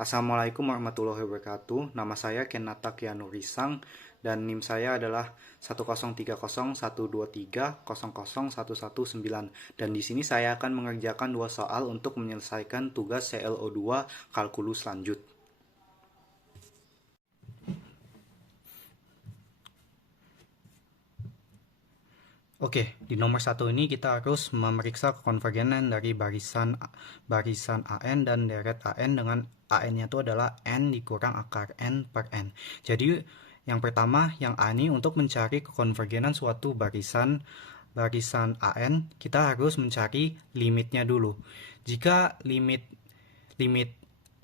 Assalamualaikum warahmatullahi wabarakatuh. Nama saya Kenata Kianurisang dan NIM saya adalah 1030123001119 dan di sini saya akan mengerjakan dua soal untuk menyelesaikan tugas CLO2 kalkulus lanjut. Oke, di nomor satu ini kita harus memeriksa kekonvergenan dari barisan AN dan deret AN dengan AN-nya itu adalah N dikurang akar N per N. Jadi yang pertama, yang A ini untuk mencari kekonvergenan suatu barisan AN, kita harus mencari limitnya dulu. Jika limit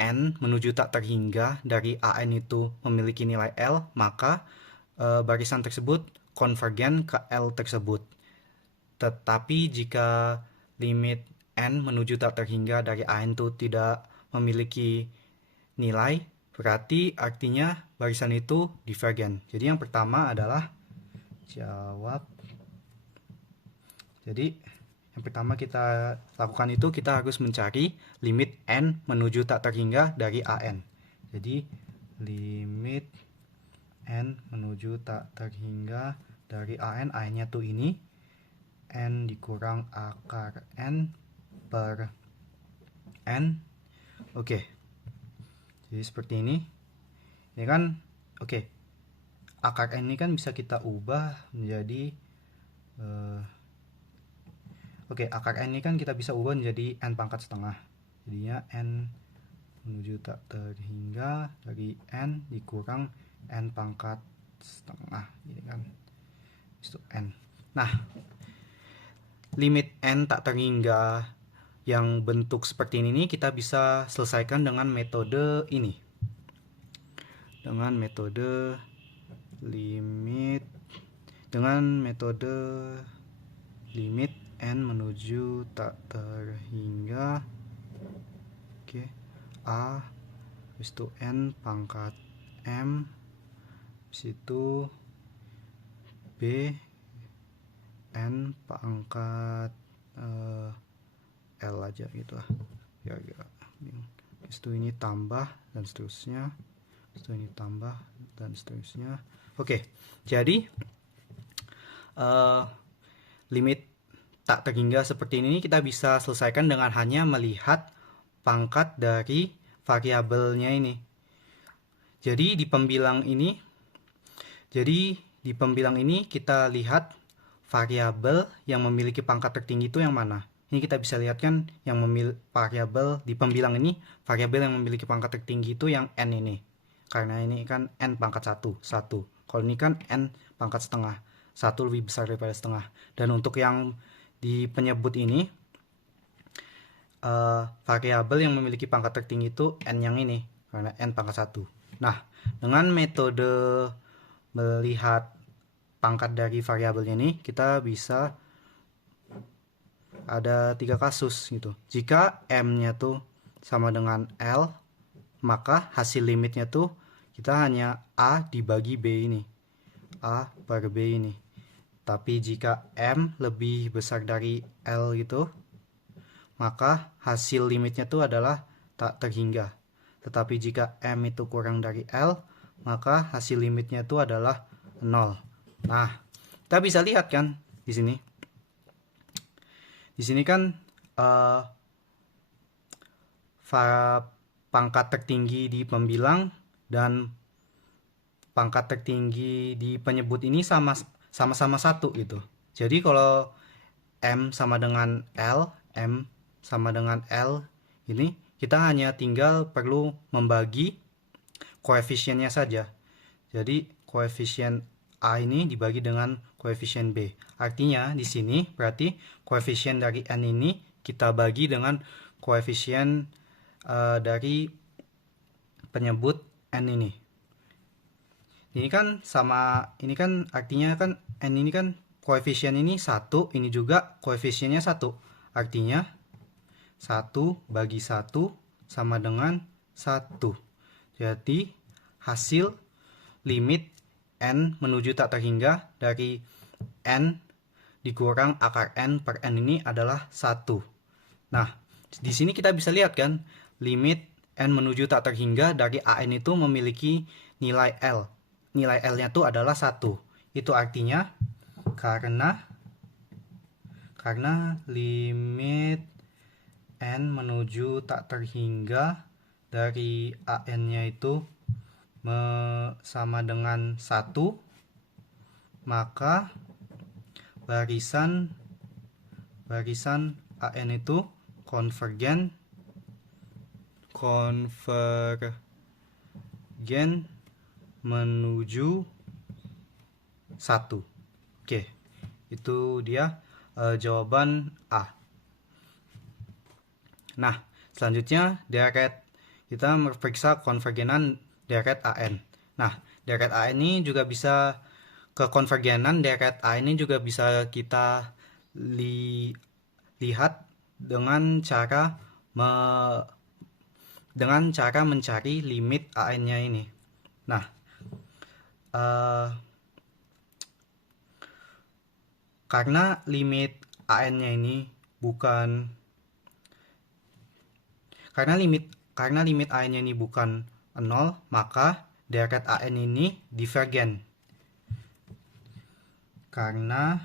N menuju tak terhingga dari AN itu memiliki nilai L, maka barisan tersebut konvergen ke L tersebut. Tetapi jika limit N menuju tak terhingga dari AN itu tidak memiliki nilai, berarti artinya barisan itu divergen. Jadi yang pertama adalah jawab. Jadi yang pertama kita lakukan itu kita harus mencari limit N menuju tak terhingga dari AN. Jadi limit N menuju tak terhingga dari AN, AN-nya tuh ini N dikurang akar N per N. Oke. Jadi seperti ini. Ini kan oke. Akar N ini kan bisa kita ubah menjadi akar N ini kan kita bisa ubah menjadi N pangkat setengah. Jadinya N menuju tak terhingga dari N dikurang N pangkat setengah. Ini kan itu N. Nah, limit N tak terhingga yang bentuk seperti ini kita bisa selesaikan dengan metode ini. Dengan metode limit N menuju tak terhingga A habis itu N pangkat M habis itu B N pangkat L aja gitu lah biar gak bingung. Itu ini tambah dan seterusnya, itu ini tambah dan seterusnya. Oke, jadi limit tak terhingga seperti ini kita bisa selesaikan dengan hanya melihat pangkat dari variabelnya ini. Jadi di pembilang ini kita lihat variabel yang memiliki pangkat tertinggi itu yang mana. Ini kita bisa lihat kan yang variabel di pembilang ini, variabel yang memiliki pangkat tertinggi itu yang N ini. Karena ini kan N pangkat 1. Kalau ini kan N pangkat setengah. 1 lebih besar daripada setengah. Dan untuk yang di penyebut ini, variabel yang memiliki pangkat tertinggi itu N yang ini. Karena N pangkat 1. Nah, dengan metode melihat pangkat dari variabelnya ini, kita bisa ada 3 kasus gitu. Jika M-nya tuh sama dengan L, maka hasil limitnya tuh kita hanya A dibagi B ini. A per B ini. Tapi jika M lebih besar dari L gitu, maka hasil limitnya tuh adalah tak terhingga. Tetapi jika M itu kurang dari L, maka hasil limitnya itu adalah 0. Nah, kita bisa lihat kan di sini. Di sini kan pangkat tertinggi di pembilang dan pangkat tertinggi di penyebut ini sama-sama 1 gitu. Jadi kalau M sama dengan L, M sama dengan L ini kita hanya tinggal perlu membagi koefisiennya saja. Jadi koefisien A ini dibagi dengan koefisien B. Artinya di sini berarti koefisien dari N ini kita bagi dengan koefisien dari penyebut N ini. Ini kan sama, ini kan artinya kan N ini kan koefisien ini 1, ini juga koefisiennya 1. Artinya 1 bagi 1 sama dengan 1. Jadi hasil limit N menuju tak terhingga dari N dikurang akar N per N ini adalah 1. Nah, di sini kita bisa lihat kan limit n menuju tak terhingga dari an itu memiliki nilai L. Nilai L-nya itu adalah 1. Itu artinya karena limit n menuju tak terhingga dari an-nya itu sama dengan 1, maka barisan an itu konvergen menuju 1. Oke, itu dia jawaban A. Nah, selanjutnya kita memeriksa konvergenan deret AN. Nah, deret AN ini juga bisa kekonvergenan deret AN ini juga bisa kita lihat dengan cara mencari limit AN-nya ini. Nah, karena limit AN-nya ini bukan karena limit AN-nya ini bukan 0, maka deret AN ini divergen. Karena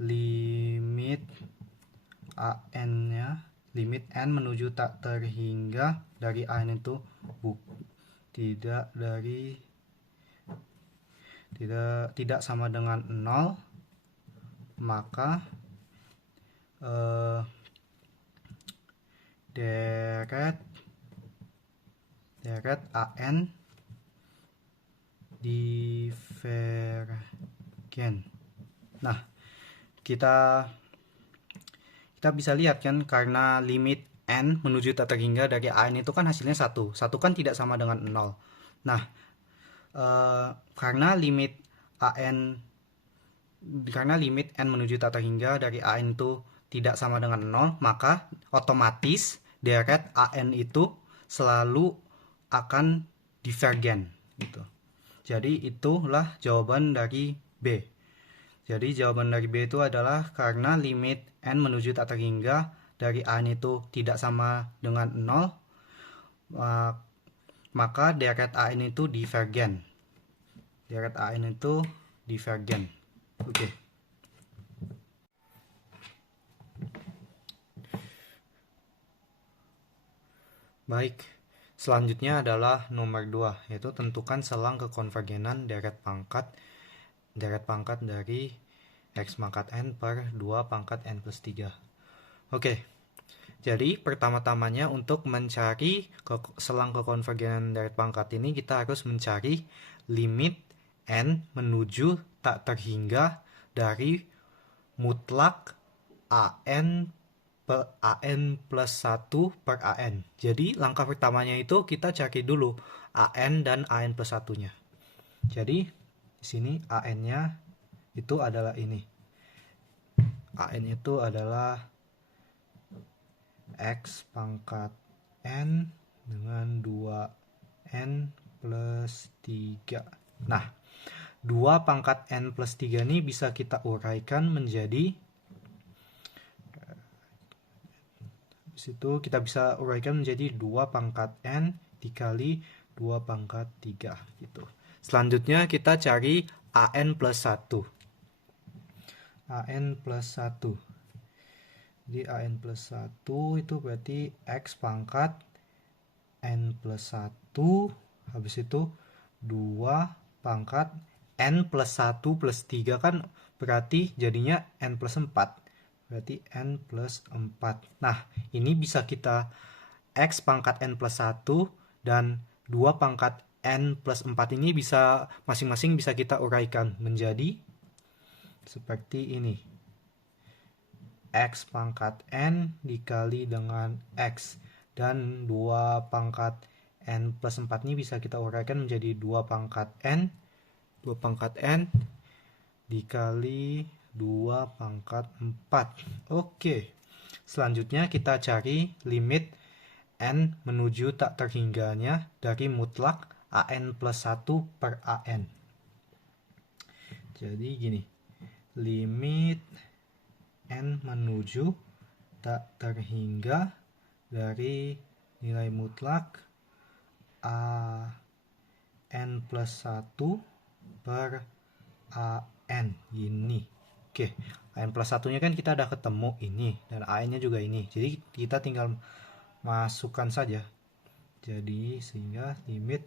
limit AN-nya, limit n menuju tak terhingga dari AN itu tidak sama dengan 0, maka deret AN divergen. Nah, kita bisa lihat kan, karena limit n menuju tak terhingga dari AN itu kan hasilnya 1. 1 kan tidak sama dengan 0. Nah, karena limit n menuju tak terhingga dari AN itu tidak sama dengan 0, maka otomatis deret AN itu selalu akan divergen gitu. Jadi itulah jawaban dari B. Jadi jawaban dari B itu adalah karena limit n menuju tak terhingga dari AN itu tidak sama dengan 0, maka deret AN itu divergen. Deret AN itu divergen. Oke. Baik, selanjutnya adalah nomor 2, yaitu tentukan selang kekonvergenan deret pangkat dari x pangkat n per 2 pangkat n plus 3. Oke, jadi pertama-tamanya untuk mencari selang kekonvergenan deret pangkat ini, kita harus mencari limit n menuju tak terhingga dari mutlak an plus 1 per an. Jadi langkah pertamanya itu kita cari dulu an dan an plus 1-nya. Jadi di sini an-nya itu adalah ini. An itu adalah x pangkat n dengan 2n plus 3. Nah, 2 pangkat n plus 3 ini bisa kita uraikan menjadi, kita bisa uraikan menjadi 2 pangkat n dikali 2 pangkat 3 gitu. Selanjutnya kita cari an plus 1. an plus 1. Jadi an plus 1 itu berarti x pangkat n plus 1, habis itu 2 pangkat n plus 1 plus 3 kan berarti jadinya n plus 4. Berarti n plus 4. Nah, ini bisa kita x pangkat n plus 1 dan 2 pangkat n plus 4 ini bisa masing-masing bisa kita uraikan menjadi seperti ini. X pangkat n dikali dengan x, dan 2 pangkat n plus 4 ini bisa kita uraikan menjadi 2 pangkat n dikali 2 pangkat 4. Oke. Selanjutnya kita cari limit n menuju tak terhingganya dari mutlak an plus 1 per an. Jadi gini. Limit n menuju tak terhingga dari nilai mutlak AN plus 1 per AN gini. Oke, AN plus 1-nya kan kita udah ketemu ini, dan AN-nya juga ini. Jadi kita tinggal masukkan saja. Jadi sehingga limit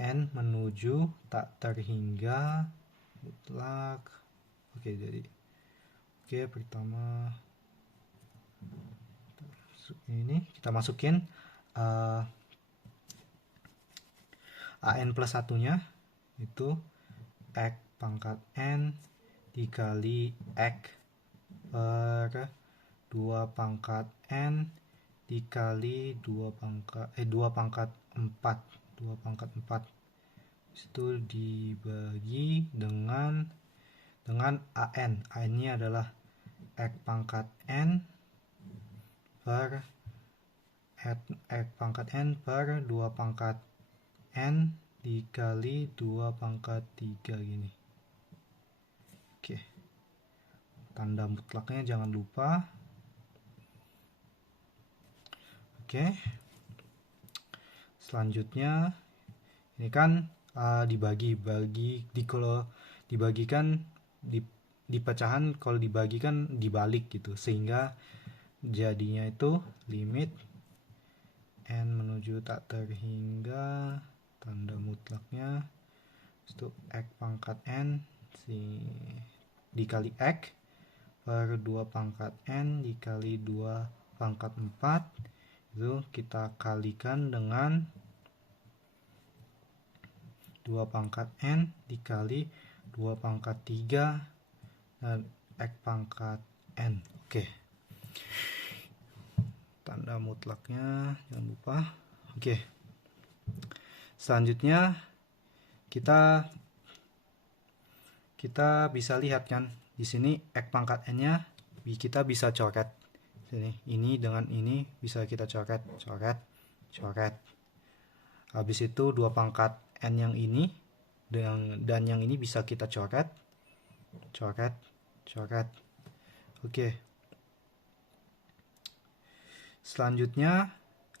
N menuju tak terhingga mutlak. Oke, jadi pertama ini kita masukin AN plus 1-nya itu X pangkat N dikali X per 2 pangkat N dikali 2 pangkat 4 itu dibagi dengan AN. AN-nya adalah X pangkat N per X pangkat N per 2 pangkat N dikali 2 pangkat 3 gini. Oke. Tanda mutlaknya jangan lupa. Oke. Selanjutnya ini kan kalau dibagikan di pecahan, kalau dibagikan dibalik gitu, sehingga jadinya itu limit N menuju tak terhingga tanda mutlaknya itu X pangkat N dikali X per 2 pangkat N dikali 2 pangkat 4 itu kita kalikan dengan 2 pangkat N dikali 2 pangkat 3 dan X pangkat N. Oke. Tanda mutlaknya jangan lupa. Oke. Selanjutnya kita bisa lihat kan di sini X pangkat N-nya kita bisa coret. Ini dengan ini bisa kita coret. Habis itu 2 pangkat N yang ini dan yang ini bisa kita coret. Oke. Selanjutnya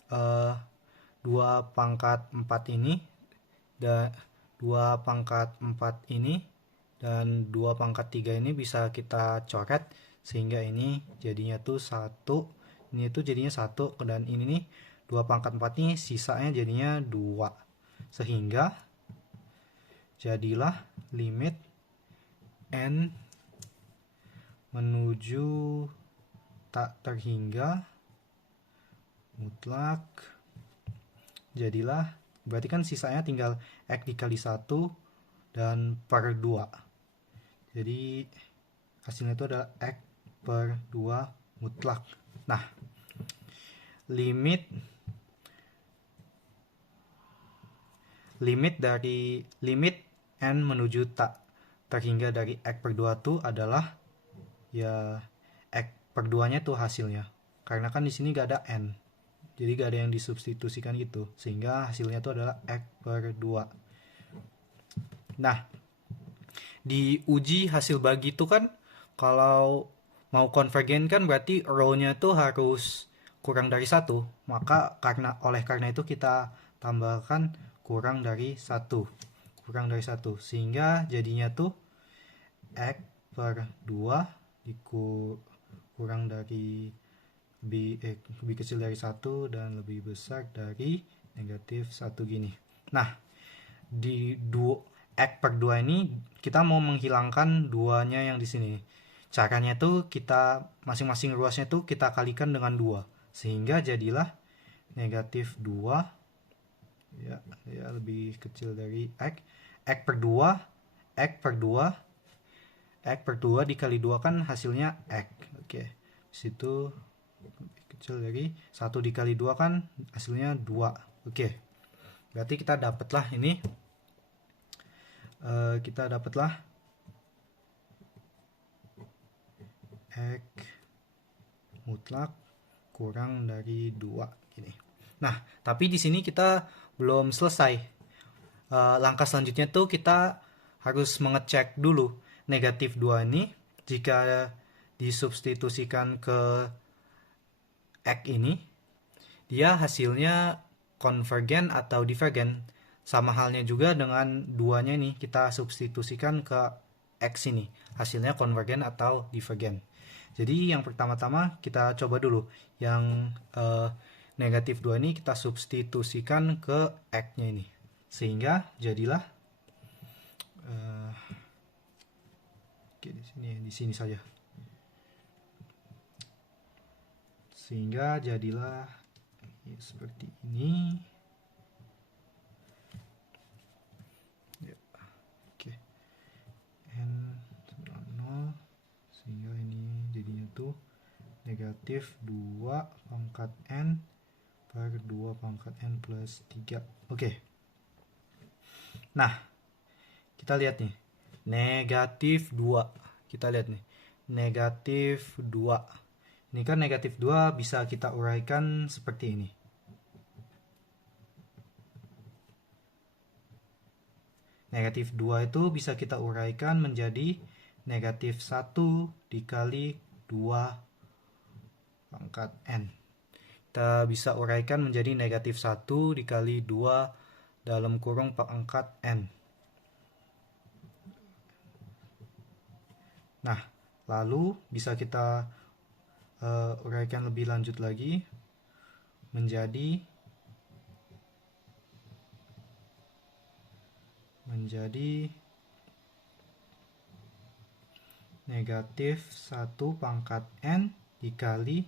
2 pangkat 4 ini dan 2 pangkat 4 ini dan 2 pangkat 3 ini bisa kita coret sehingga ini jadinya tuh 1. Ini tuh jadinya 1 dan ini nih 2 pangkat 4 ini sisanya jadinya 2. Sehingga jadilah limit N menuju tak terhingga mutlak. Jadilah berarti kan sisanya tinggal X dikali 1 dan per 2. Jadi hasilnya itu adalah X per 2 mutlak. Nah, limit N menuju tak terhingga dari X per 2 itu adalah ya X per 2-nya tuh hasilnya. Karena kan di sini gak ada N. Jadi gak ada yang disubstitusikan gitu. Sehingga hasilnya itu adalah X per 2. Nah, di uji hasil bagi itu kan kalau mau konvergen kan berarti row-nya tuh harus kurang dari 1. Maka oleh karena itu kita tambahkan kurang dari 1. Sehingga jadinya tuh X per 2 kurang dari lebih kecil dari 1 dan lebih besar dari negatif 1 gini. Nah, di X per 2 ini kita mau menghilangkan 2-nya yang di sini. Caranya tuh kita masing-masing ruasnya tuh kita kalikan dengan 2. Sehingga jadilah negatif 2 ya lebih kecil dari X per 2 dikali 2 kan hasilnya X. Oke. Situ lebih kecil dari 1 dikali 2 kan hasilnya 2. Oke. Berarti kita dapatlah ini X mutlak kurang dari 2 gini. Nah, tapi di sini kita belum selesai. Langkah selanjutnya tuh kita harus mengecek dulu negatif 2 ini jika disubstitusikan ke X ini dia hasilnya konvergen atau divergen. Sama halnya juga dengan duanya nih, kita substitusikan ke X ini. Hasilnya konvergen atau divergen. Jadi yang pertama-tama kita coba dulu. Yang negatif 2 ini kita substitusikan ke X-nya ini. Sehingga jadilah oke, di sini saja. Sehingga jadilah seperti ini. Ya, oke. N sama 0, sehingga ini jadinya tuh negatif 2 pangkat N per 2 pangkat N plus 3. Oke. Nah, kita lihat nih. Negatif 2. Kita lihat nih. Negatif 2. Ini kan negatif 2 bisa kita uraikan seperti ini. Negatif 2 itu bisa kita uraikan menjadi negatif 1 dikali 2 pangkat N. Kita bisa uraikan menjadi negatif 1 dikali 2 dalam kurung pangkat N. Nah, lalu bisa kita uraikan lebih lanjut lagi menjadi negatif 1 pangkat N dikali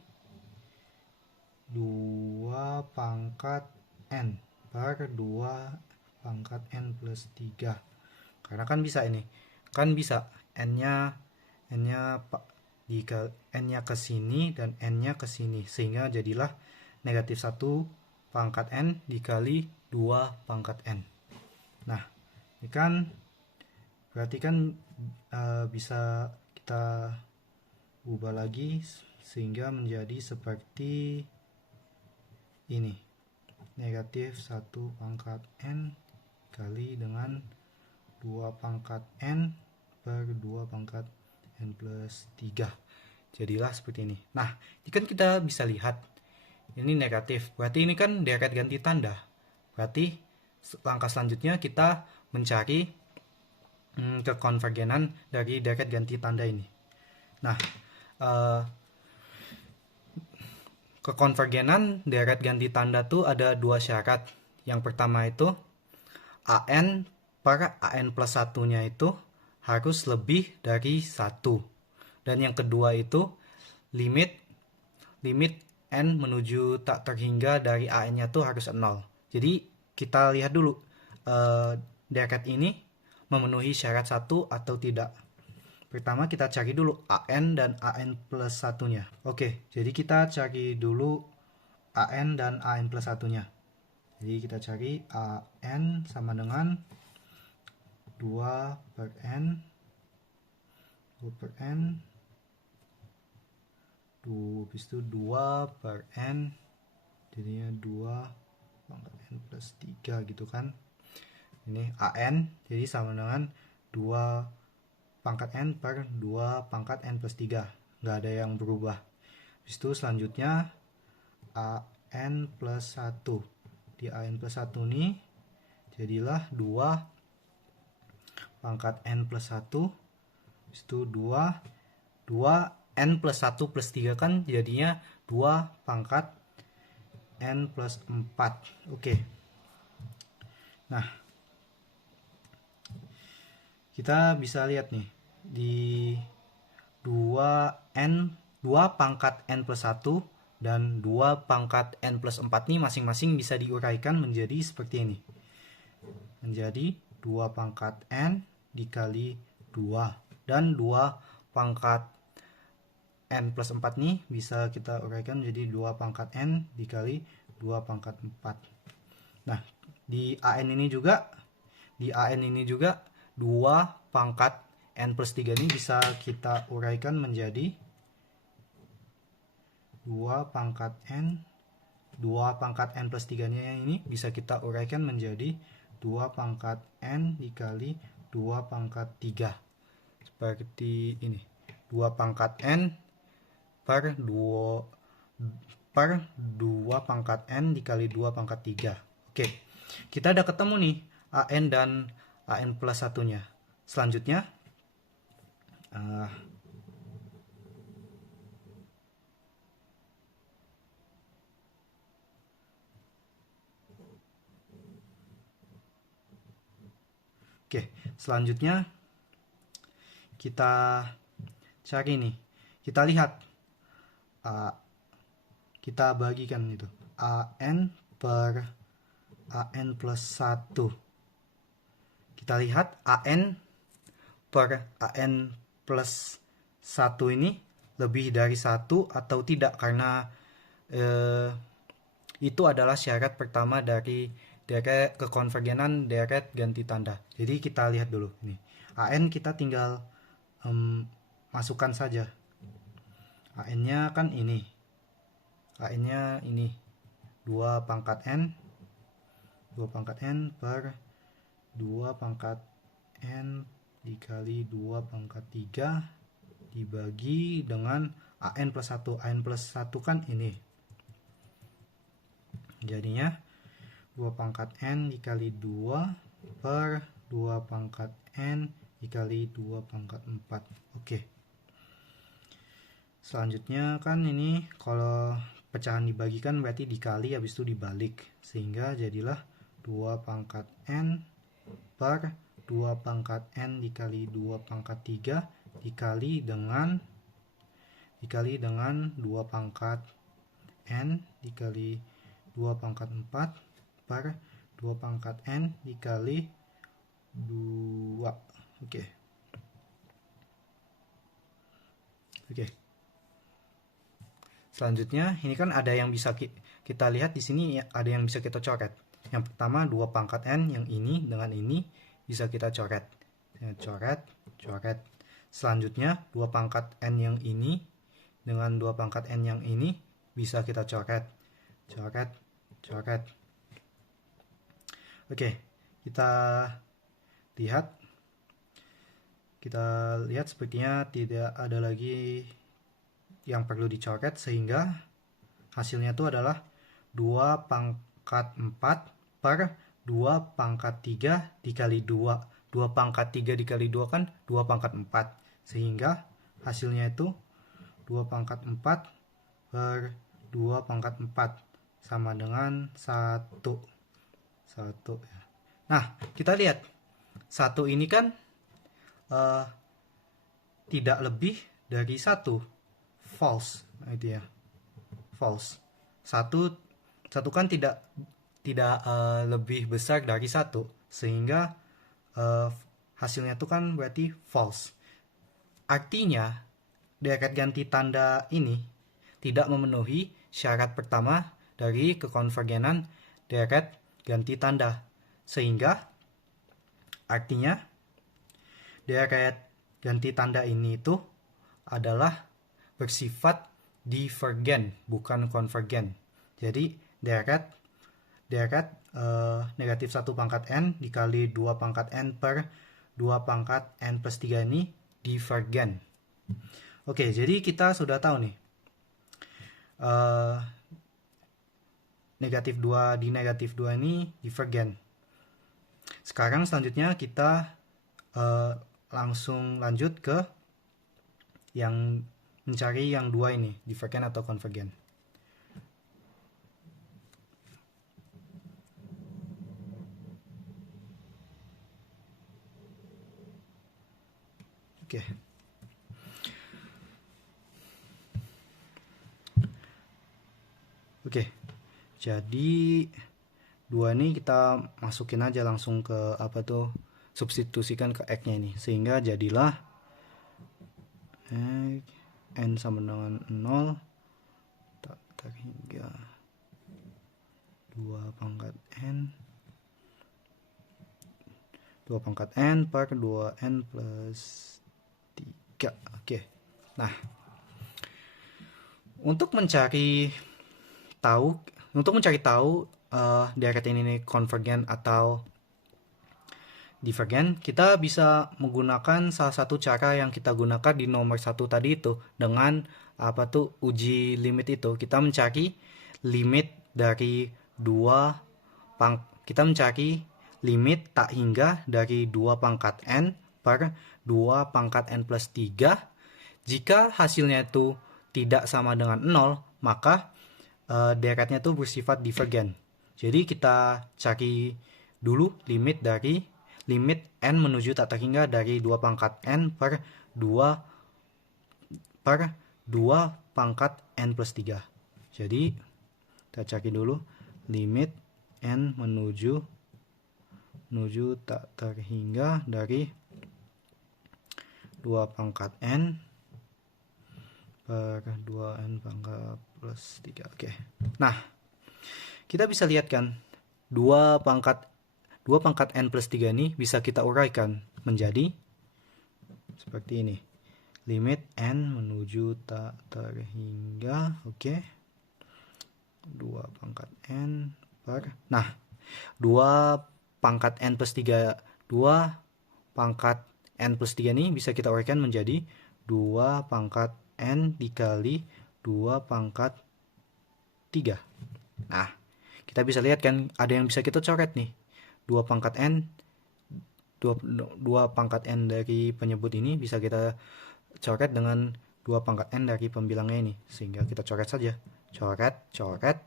2 pangkat N per 2 pangkat N plus 3. Karena kan bisa ini. Kan bisa N-nya ke sini dan N-nya ke sini. Sehingga jadilah negatif 1 pangkat N dikali 2 pangkat N. Nah, ini kan berarti kan bisa kita ubah lagi sehingga menjadi seperti ini. Negatif 1 pangkat N kali dengan 2 pangkat N per 2 pangkat N plus 3. Jadilah seperti ini. Nah, ini kan kita bisa lihat ini negatif. Berarti ini kan deret ganti tanda. Berarti langkah selanjutnya kita mencari kekonvergenan dari deret ganti tanda ini. Nah, kekonvergenan deret ganti tanda tuh ada dua syarat. Yang pertama itu AN per AN plus 1-nya itu harus lebih dari 1. Dan yang kedua itu limit N menuju tak terhingga dari AN-nya tuh harus 0. Jadi kita lihat dulu deret ini memenuhi syarat 1 atau tidak. Pertama kita cari dulu AN dan AN plus 1-nya. Oke, jadi kita cari dulu AN dan AN plus 1-nya. Jadi kita cari AN sama dengan 2 per N 2 per N 2 per N, jadinya 2 pangkat N plus 3 gitu kan. Ini AN jadi sama dengan 2 pangkat N per 2 pangkat N plus 3. Nggak ada yang berubah. Habis itu selanjutnya AN plus 1. Di AN plus 1 ini jadilah 2 pangkat N plus 1. Habis itu 2 N plus 1 plus 3 kan jadinya 2 pangkat N plus 4. Oke. Nah, kita bisa lihat nih di 2 pangkat N plus 1 dan 2 pangkat N plus 4 nih masing-masing bisa diuraikan menjadi seperti ini. Menjadi 2 pangkat N dikali 2. Dan 2 pangkat N plus 4 nih bisa kita uraikan menjadi 2 pangkat N dikali 2 pangkat 4. Nah, di AN ini juga 2 pangkat N plus 3 ini bisa kita uraikan menjadi 2 pangkat N plus 3 nya ini bisa kita uraikan menjadi 2 pangkat N dikali 2 pangkat 3. Seperti ini. 2 pangkat N per 2 per 2 pangkat N dikali 2 pangkat 3. Oke, kita udah ketemu nih AN dan AN plus satunya. Selanjutnya, selanjutnya kita cari nih. Kita lihat, kita bagikan itu. AN per AN plus 1. Kita lihat AN per AN plus 1 ini lebih dari 1 atau tidak, karena itu adalah syarat pertama dari deret kekonvergenan deret ganti tanda. Jadi kita lihat dulu ini. AN kita tinggal masukkan saja. AN-nya kan ini. AN-nya ini 2 pangkat N 2 pangkat N per 2 pangkat N dikali 2 pangkat 3 dibagi dengan AN plus 1. AN plus 1 kan ini. Jadinya 2 pangkat N dikali 2 per 2 pangkat N dikali 2 pangkat 4. Oke. Selanjutnya kan ini kalau pecahan dibagikan berarti dikali habis itu dibalik. Sehingga jadilah 2 pangkat N per 2 pangkat N dikali 2 pangkat 3 dikali dengan 2 pangkat N dikali 2 pangkat 4 per 2 pangkat N dikali 2. Oke. Selanjutnya ini kan ada yang bisa kita lihat di sini, ada yang bisa kita coret. Yang pertama 2 pangkat N yang ini dengan ini bisa kita coret. Coret. Selanjutnya 2 pangkat N yang ini dengan 2 pangkat N yang ini bisa kita coret. Oke, kita lihat sepertinya tidak ada lagi yang perlu dicoret, sehingga hasilnya itu adalah 2 pangkat 4 per 2 pangkat 3 dikali 2. 2 pangkat 3 dikali 2 kan 2 pangkat 4. Sehingga hasilnya itu 2 pangkat 4 per 2 pangkat 4 sama dengan 1. Nah, kita lihat 1 ini kan tidak lebih dari 1. False. Itu ya. False. 1 kan tidak lebih besar dari 1, sehingga hasilnya itu kan berarti false. Artinya deret ganti tanda ini tidak memenuhi syarat pertama dari kekonvergenan deret ganti tanda, sehingga artinya deret ganti tanda ini itu adalah bersifat divergen, bukan konvergen. Jadi deret negatif 1 pangkat N dikali 2 pangkat N per 2 pangkat N plus 3 ini divergen. Oke, jadi kita sudah tahu nih negatif 2 di negatif 2 ini divergen. Sekarang selanjutnya kita langsung lanjut ke yang mencari yang 2 ini, divergen atau konvergen. Oke. Jadi 2 ini kita masukin aja langsung ke substitusikan ke X-nya ini, sehingga jadilah N sama dengan 0 hingga 2 pangkat N per 2N plus 3. Oke. Nah, untuk mencari tahu deret ini konvergen atau divergen, kita bisa menggunakan salah satu cara yang kita gunakan di nomor 1 tadi itu, dengan uji limit itu, kita mencari limit dari kita mencari limit tak hingga dari 2 pangkat n per 2 pangkat n plus 3. Jika hasilnya itu tidak sama dengan 0, maka deretnya itu bersifat divergen. Jadi kita cari dulu limit n menuju tak terhingga dari 2 pangkat n per 2 pangkat n plus 3. Jadi kita cari dulu limit n menuju tak terhingga dari 2 pangkat n per 2n pangkat plus 3. Oke. Nah, kita bisa lihat kan 2 pangkat n plus 3 ini bisa kita uraikan menjadi seperti ini. Limit n menuju tak terhingga, oke. 2 pangkat n per, nah, 2 pangkat n plus 3, 2 pangkat n plus 3 ini bisa kita uraikan menjadi 2 pangkat n dikali 2 pangkat 3. Nah, kita bisa lihat kan ada yang bisa kita coret nih. 2 pangkat n dari penyebut ini bisa kita coret dengan 2 pangkat n dari pembilangnya ini. Sehingga kita coret saja. Coret,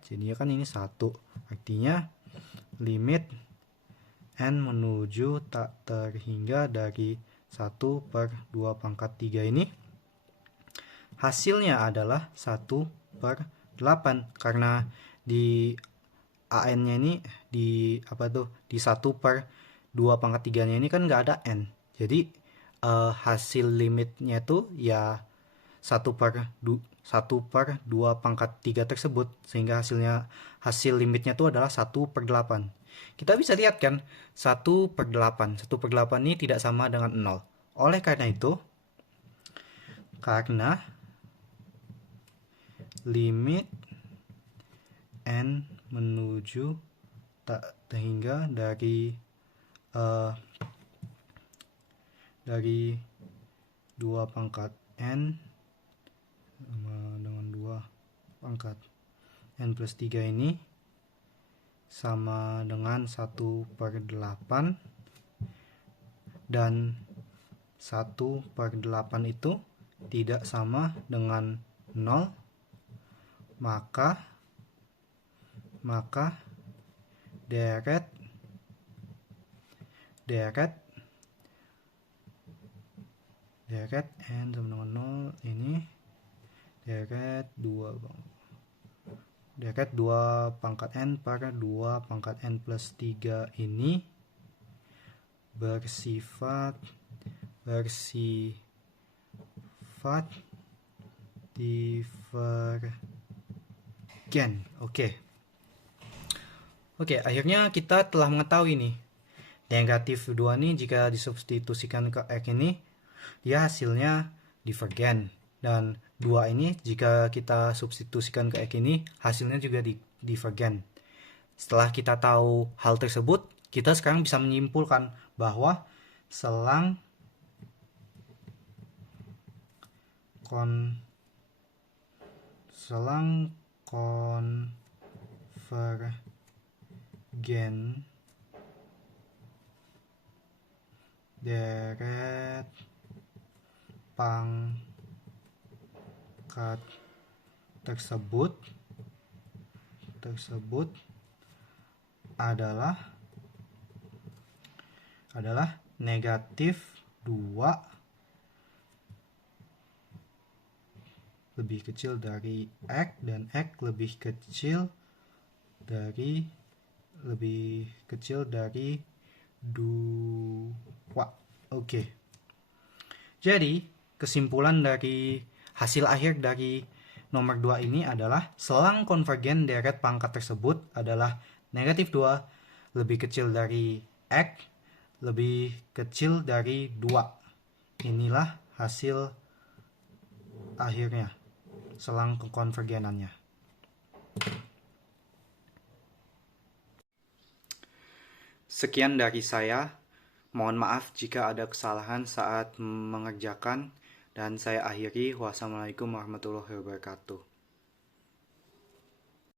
jadinya kan ini 1. Artinya limit n menuju tak terhingga dari 1 per 2 pangkat 3 ini hasilnya adalah 1 per 8. Karena di an-nya ini di 1 per 2 pangkat 3-nya ini kan nggak ada n. Jadi hasil limitnya itu ya 1 per 2 pangkat 3 tersebut, sehingga hasil limitnya itu adalah 1 per 8. Kita bisa lihat kan 1 per 8 ini tidak sama dengan 0. Oleh karena itu, karena limit n menuju tak terhingga dari 2 pangkat n sama dengan 2 pangkat n plus 3 ini sama dengan 1 per 8, dan 1 per 8 itu tidak sama dengan 0, maka deret n sama dengan 0 ini deret 2 pangkat n per 2 pangkat n plus 3 ini bersifat divergen. Oke, akhirnya kita telah mengetahui nih negatif 2 ini jika disubstitusikan ke X ini dia hasilnya divergen, dan 2 ini jika kita substitusikan ke X ini hasilnya juga divergen. Setelah kita tahu hal tersebut, kita sekarang bisa menyimpulkan bahwa selang konvergen deret pangkat tersebut adalah negatif 2 lebih kecil dari X, dan X lebih kecil dari 2. Oke. Jadi, kesimpulan dari hasil akhir dari nomor 2 ini adalah selang konvergen deret pangkat tersebut adalah negatif 2 lebih kecil dari X lebih kecil dari 2. Inilah hasil akhirnya, selang konvergenannya. Sekian dari saya. Mohon maaf jika ada kesalahan saat mengerjakan Dan saya akhiri, wassalamualaikum warahmatullahi wabarakatuh.